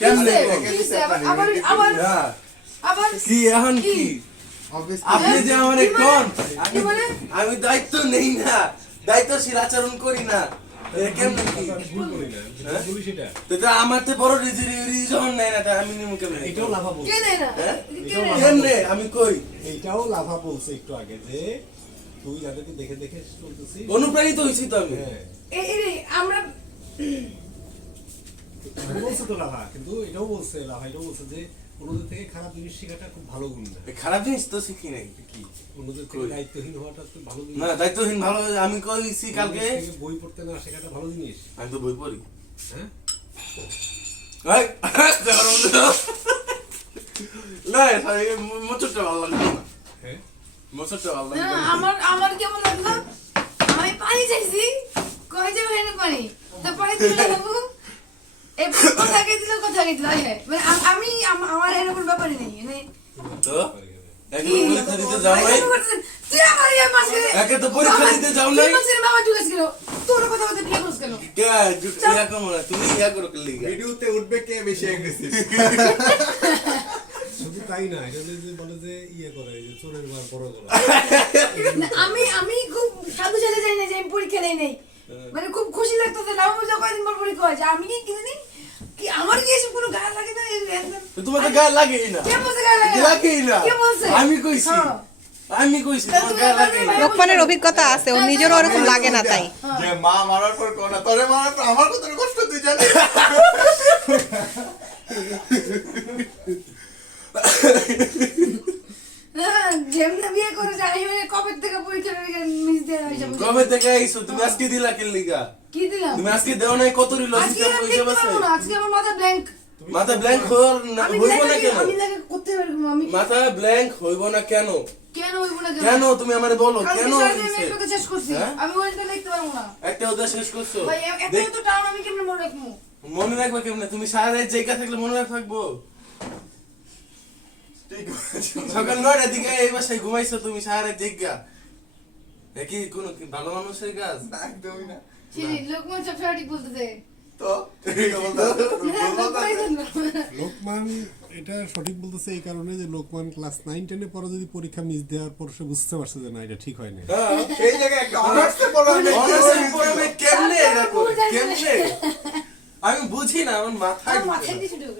কেমনে আবার কি এখন কি আপনি যে আমারে কোন আমি দায়িত্ব নেই না, দায়িত্বশীল আচরণ করি না, কেমনে কি আমার তো বড় রিজন নেই না, আমি নিমু কেমনে? এটাও লাফা বলছে, কেমনে আমি কই এইটাও লাফা বলছে একটু আগে যে তুই যাদেরকে দেখে দেখে চলতেছিস অনুপ্রাণিত হইছি তো আমি। আমরা বলছে তো লাফা, কিন্তু এটাও বলছে লাফা, এটাও বলছে যে অন্যদের থেকে খারাপ জিনিস শেখাটা খুব ভালো গুণ না। খারাপ জিনিস তো শিখি নাই, কি অন্যদের থেকে দায়িত্বহীন হওয়াটা তো ভালো জিনিস না, দায়িত্বহীন ভালো। আমি কইছি কালকে বই পড়তে না শেখাটা ভালো জিনিস। আমি তো বই পড়ি। হ্যাঁ না মোচরটা ভালো লাগলো না, হ্যাঁ মোচরটা ভালো না, লাগলো। আমার কেমন লাগলো, আমি পানি চাইছি, কই যাবে এনে পানি, তো পানি তুলে দেবো, এই কথা গেছিল মানে আমি আমার এরকম ব্যাপারই নেই, মানে তো একদম পরীক্ষা দিতে যাও নাই, তুই আমার এই মাসে একে তো পরীক্ষা দিতে যাও নাই। মাসের বাবা ঢুকেছ কেন, তোর কথা বলতে বিয়ে করছ কেন? কে ইয়া কম না, তুমি ইয়া করো কি লিগা? ভিডিওতে উঠবে কে বেশি অ্যাগ্রেসিভ। শুধু তাই না, এটা যে বলে যে ইয়ে করে যে চোরের মার বড় করা। আমি খুব সাধু সাথে যাই না যে আমি পরীক্ষা নেই নাই, মানে খুব খুশি লাগতেছে না, আমি যখন কয়েকদিন পর পরীক্ষা হয়েছে, আমি কি জানি কি আমার কি এসব কোনো গায়ে লাগে না, তোমার তো গায়ে লাগেই না, কে বলছে গায়ে লাগে না? লাগেই না, কে বলছে? আমি কইছি, আমি কইছি তোমার গায়ে লাগেই না। লোকমানের অভিজ্ঞতা আছে, ওর নিজেরও ওরকম লাগে না তাই। যে মা মারার পর কোন না তোরে মারার পর আমার কত কষ্ট তুই জানিস। যেমন বিয়ে করে যাই মানে কবে থেকে পরীক্ষা মিস দিয়ে আসা কবে থেকে আইছো তুমি? আজকে দিলা কি লিগা? কি দিলাম তুমি আজকে দেও নাই কত রিল আজকে সিস্টেম আমি হইছে দেখতে বাসে? পারবো না, আজকে আমার মাথা ব্ল্যাঙ্ক, মাথা ব্ল্যাঙ্ক হইব না, আমি হইব না কেন? আমি লাগে করতে পারবো আমি মাথা ব্ল্যাঙ্ক হইব না কেন? কেন হইব না কেন তুমি আমারে বলো কেন আমি হইছে? একটা শেষ করছি, হ্যাঁ? আমি ওইটা লিখতে পারবো না একটা ওদের শেষ করছো, ভাই, এত দেখ, এত টাউন আমি কেমনে মনে রাখবো? মনে রাখবা কেমনে? তুমি সারা রাত জায়গা থাকলে মনে থাকবো? ঠিক আছে সকাল 9টার দিকে এই বাসায় ঘুমাইছো তুমি সারা রাত জায়গা, কি কোনো কি ভালো মানুষের কাজ? একদমই না। সেই লোকমান সব সঠিক বলতেছে তো ঠিক বলতো লোকমান এটা সঠিক বলতেছে এই কারণে যে লোকমান ক্লাস 9-10 এ পরে যদি পরীক্ষা মিস দেওয়ার পর সে বুঝতে পারছে যে না এটা ঠিক হয় না। হ্যাঁ, এই জায়গায় একটা অনার্সে পড়াবে অনার্সের পড়াবে কেমনে আমি এটা ভুল করে? জানি না। কেমনে? আমি বুঝি না, আমার মাথায় আমার মাথায় কিছু ঢুকে